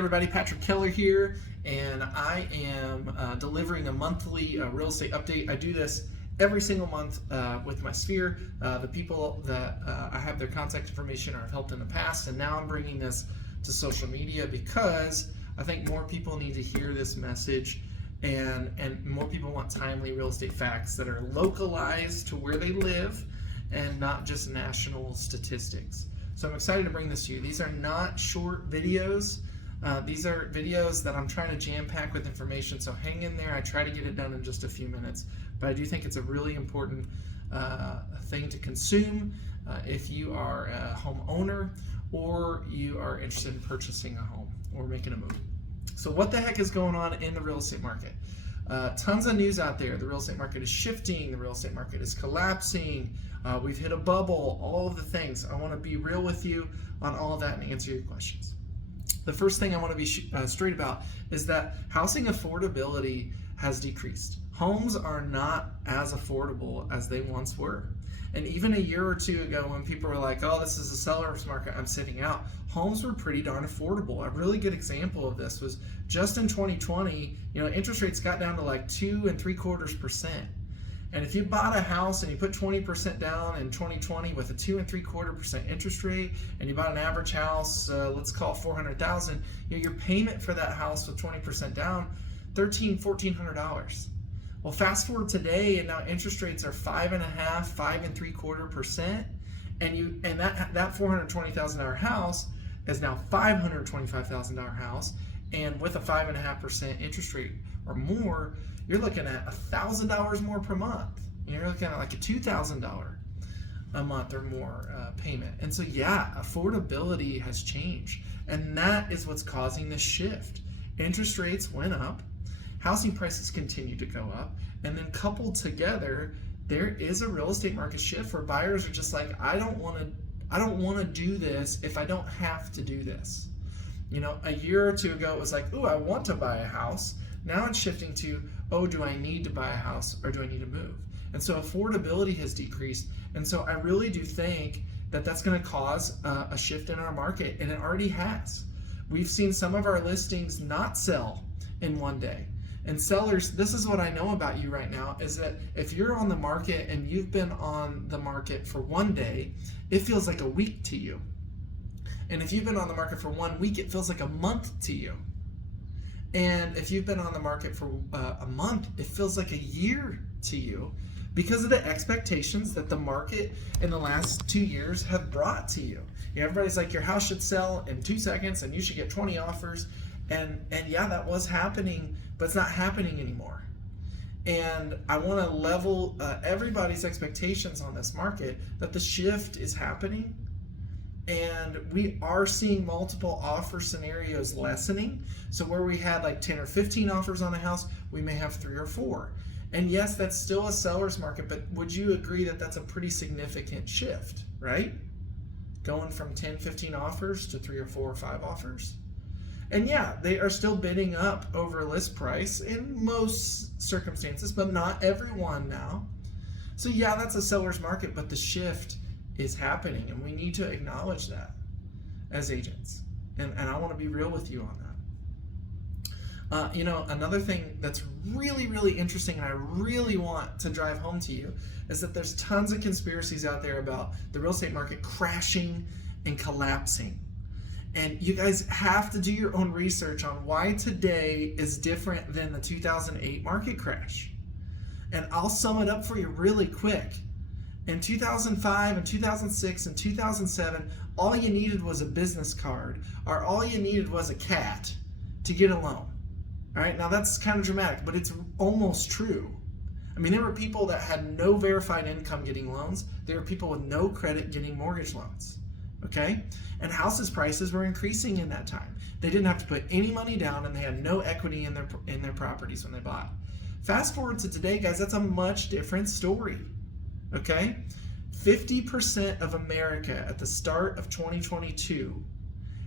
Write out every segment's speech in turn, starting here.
Everybody, Patrick Keller here, and I am delivering a monthly real estate update. I do this every single month with my sphere. The people that I have their contact information or have helped in the past, and now I'm bringing this to social media because I think more people need to hear this message, and more people want timely real estate facts that are localized to where they live and not just national statistics. So I'm excited to bring this to you. These are not short videos. These are videos that I'm trying to jam pack with information, so hang in there. I try to get it done in just a few minutes, but I do think it's a really important thing to consume if you are a homeowner or you are interested in purchasing a home or making a move. So what the heck is going on in the real estate market? Tons of news out there. The real estate market is shifting. The real estate market is collapsing. We've hit a bubble, all of the things. I want to be real with you on all of that and answer your questions. The first thing I want to be straight about is that housing affordability has decreased. Homes are not as affordable as they once were. And even a year or two ago when people were like, oh, this is a seller's market, I'm sitting out, homes were pretty darn affordable. A really good example of this was just in 2020, interest rates got down to like 2.75%. And if you bought a house and you put 20% down in 2020 with a 2.75% interest rate, and you bought an average house, let's call it $400,000, your payment for that house with 20% down, $1,400. Well, fast forward today, and now interest rates are 5.5%, 5.75%, and that $420,000 house is now $525,000 house, and with a 5.5% interest rate or more, you're looking at $1,000 more per month. You're looking at like a $2,000 a month or more payment. And so, yeah, affordability has changed. And that is what's causing this shift. Interest rates went up, housing prices continue to go up, and then coupled together, there is a real estate market shift where buyers are just like, I don't want to do this if I don't have to do this. A year or two ago, it was like, oh, I want to buy a house. Now it's shifting to, oh, do I need to buy a house or do I need to move? And so affordability has decreased. And so I really do think that that's going to cause a shift in our market, and it already has. We've seen some of our listings not sell in one day. And sellers, this is what I know about you right now, is that if you're on the market and you've been on the market for one day, it feels like a week to you. And if you've been on the market for 1 week, it feels like a month to you. And if you've been on the market for a month, it feels like a year to you because of the expectations that the market in the last 2 years have brought to you. Everybody's like, your house should sell in 2 seconds and you should get 20 offers. And yeah, that was happening, but it's not happening anymore. And I want to level everybody's expectations on this market that the shift is happening. And we are seeing multiple offer scenarios lessening. So where we had like 10 or 15 offers on a house, we may have 3 or 4. And yes, that's still a seller's market, but would you agree that that's a pretty significant shift, right? Going from 10, 15 offers to 3 or 4 or 5 offers. And yeah, they are still bidding up over list price in most circumstances, but not everyone now. So yeah, that's a seller's market, but the shift is happening, and we need to acknowledge that as agents. And I want to be real with you on that. Another thing that's really, really interesting, and I really want to drive home to you, is that there's tons of conspiracies out there about the real estate market crashing and collapsing. And you guys have to do your own research on why today is different than the 2008 market crash. And I'll sum it up for you really quick. In 2005 and 2006 and 2007, all you needed was a business card, or all you needed was a cat to get a loan. All right, now that's kind of dramatic, but it's almost true. I mean, there were people that had no verified income getting loans. There were people with no credit getting mortgage loans. Okay? And houses prices were increasing in that time. They didn't have to put any money down, and they had no equity in their properties when they bought. Fast forward to today, guys, that's a much different story. Okay? 50% of America at the start of 2022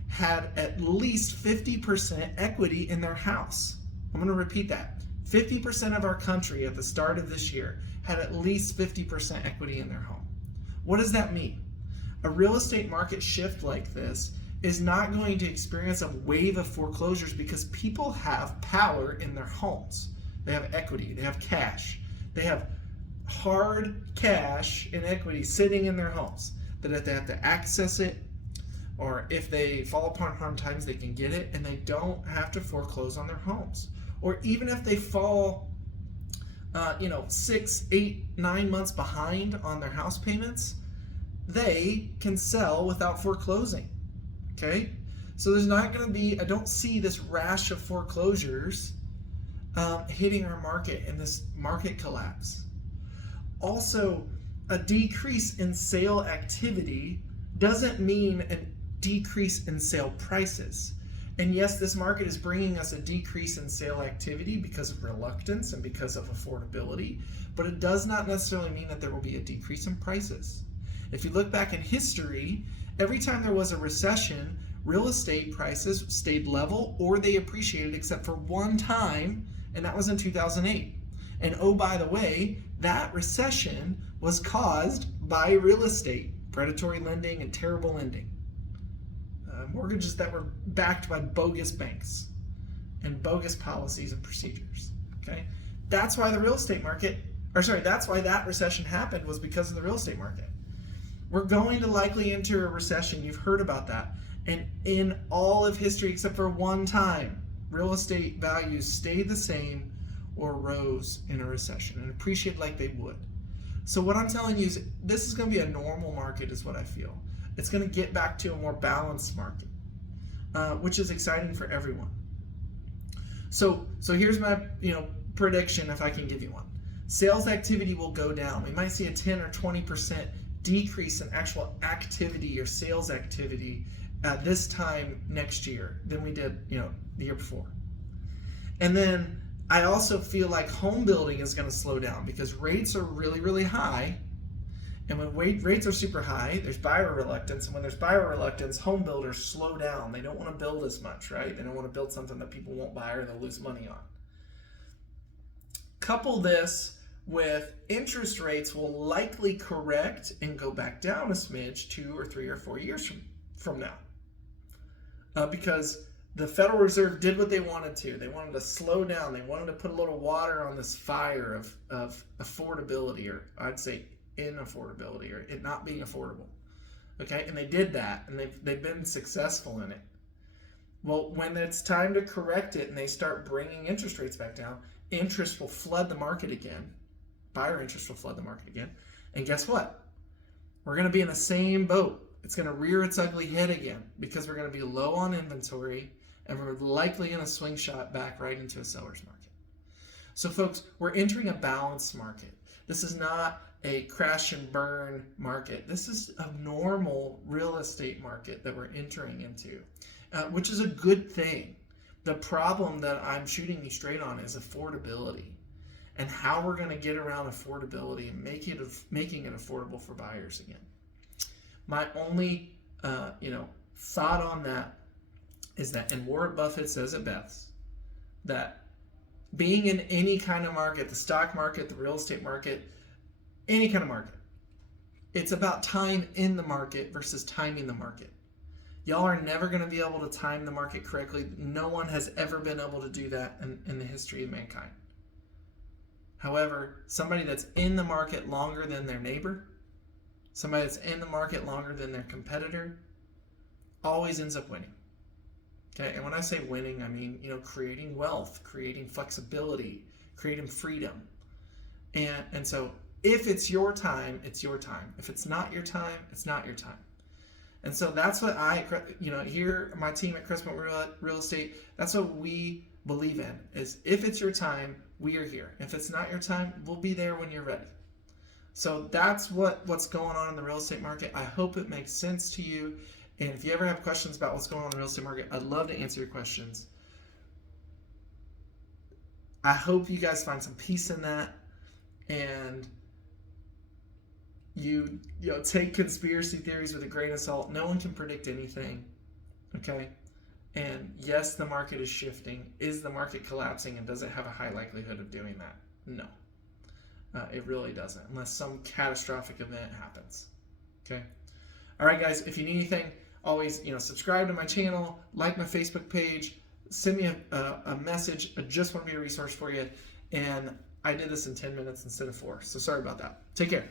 had at least 50% equity in their house. I'm going to repeat that. 50% of our country at the start of this year had at least 50% equity in their home. What does that mean? A real estate market shift like this is not going to experience a wave of foreclosures because people have power in their homes. They have equity, they have cash, they have hard cash and equity sitting in their homes that if they have to access it, or if they fall upon hard times, they can get it, and they don't have to foreclose on their homes. Or even if they fall 6, 8, 9 months behind on their house payments, they can sell without foreclosing. Okay, so there's not going to be, I don't see this rash of foreclosures hitting our market in this market collapse. Also, a decrease in sale activity doesn't mean a decrease in sale prices. And yes, this market is bringing us a decrease in sale activity because of reluctance and because of affordability, but it does not necessarily mean that there will be a decrease in prices. If you look back in history, every time there was a recession, real estate prices stayed level or they appreciated, except for one time, and that was in 2008. And oh, by the way, that recession was caused by real estate, predatory lending and terrible lending. Mortgages that were backed by bogus banks and bogus policies and procedures. Okay, that's why the real estate market, that's why that recession happened, was because of the real estate market. We're going to likely enter a recession. You've heard about that. And in all of history, except for one time, real estate values stayed the same or rose in a recession and appreciated like they would. So what I'm telling you is this is going to be a normal market, is what I feel. It's going to get back to a more balanced market, which is exciting for everyone. So here's my prediction, if I can give you one. Sales activity will go down. We might see a 10 or 20% decrease in actual activity or sales activity at this time next year than we did the year before. And then I also feel like home building is going to slow down because rates are really, really high. And when rates are super high, there's buyer reluctance. And when there's buyer reluctance, home builders slow down. They don't want to build as much, right? They don't want to build something that people won't buy or they'll lose money on. Couple this with interest rates will likely correct and go back down a smidge 2 or 3 or 4 years from now. Because the Federal Reserve did what they wanted to. They wanted to slow down. They wanted to put a little water on this fire of affordability, or I'd say inaffordability, or it not being affordable. Okay, and they did that, and they've been successful in it. Well, when it's time to correct it and they start bringing interest rates back down, interest will flood the market again. Buyer interest will flood the market again. And guess what? We're going to be in the same boat. It's going to rear its ugly head again because we're going to be low on inventory and we're likely going to swing shot back right into a seller's market. So folks, we're entering a balanced market. This is not a crash and burn market. This is a normal real estate market that we're entering into, which is a good thing. The problem that I'm shooting you straight on is affordability and how we're going to get around affordability and making it affordable for buyers again. My only thought on that is that, and Warren Buffett says it best, that being in any kind of market, the stock market, the real estate market, any kind of market, it's about time in the market versus timing the market. Y'all are never going to be able to time the market correctly. No one has ever been able to do that in the history of mankind. However, somebody that's in the market longer than their neighbor, somebody that's in the market longer than their competitor, always ends up winning. Okay, and when I say winning, I mean, creating wealth, creating flexibility, creating freedom. And so if it's your time, it's your time. If it's not your time, it's not your time. And so that's what here, my team at Crestpoint Real Estate, that's what we believe in, is if it's your time, we are here. If it's not your time, we'll be there when you're ready. So that's what's going on in the real estate market. I hope it makes sense to you. And if you ever have questions about what's going on in the real estate market, I'd love to answer your questions. I hope you guys find some peace in that, and you take conspiracy theories with a grain of salt. No one can predict anything, okay? And yes, the market is shifting. Is the market collapsing, and does it have a high likelihood of doing that? No, it really doesn't, unless some catastrophic event happens, okay? All right, guys, if you need anything, always, subscribe to my channel, like my Facebook page, send me a message. I just want to be a resource for you. And I did this in 10 minutes instead of 4. So sorry about that. Take care.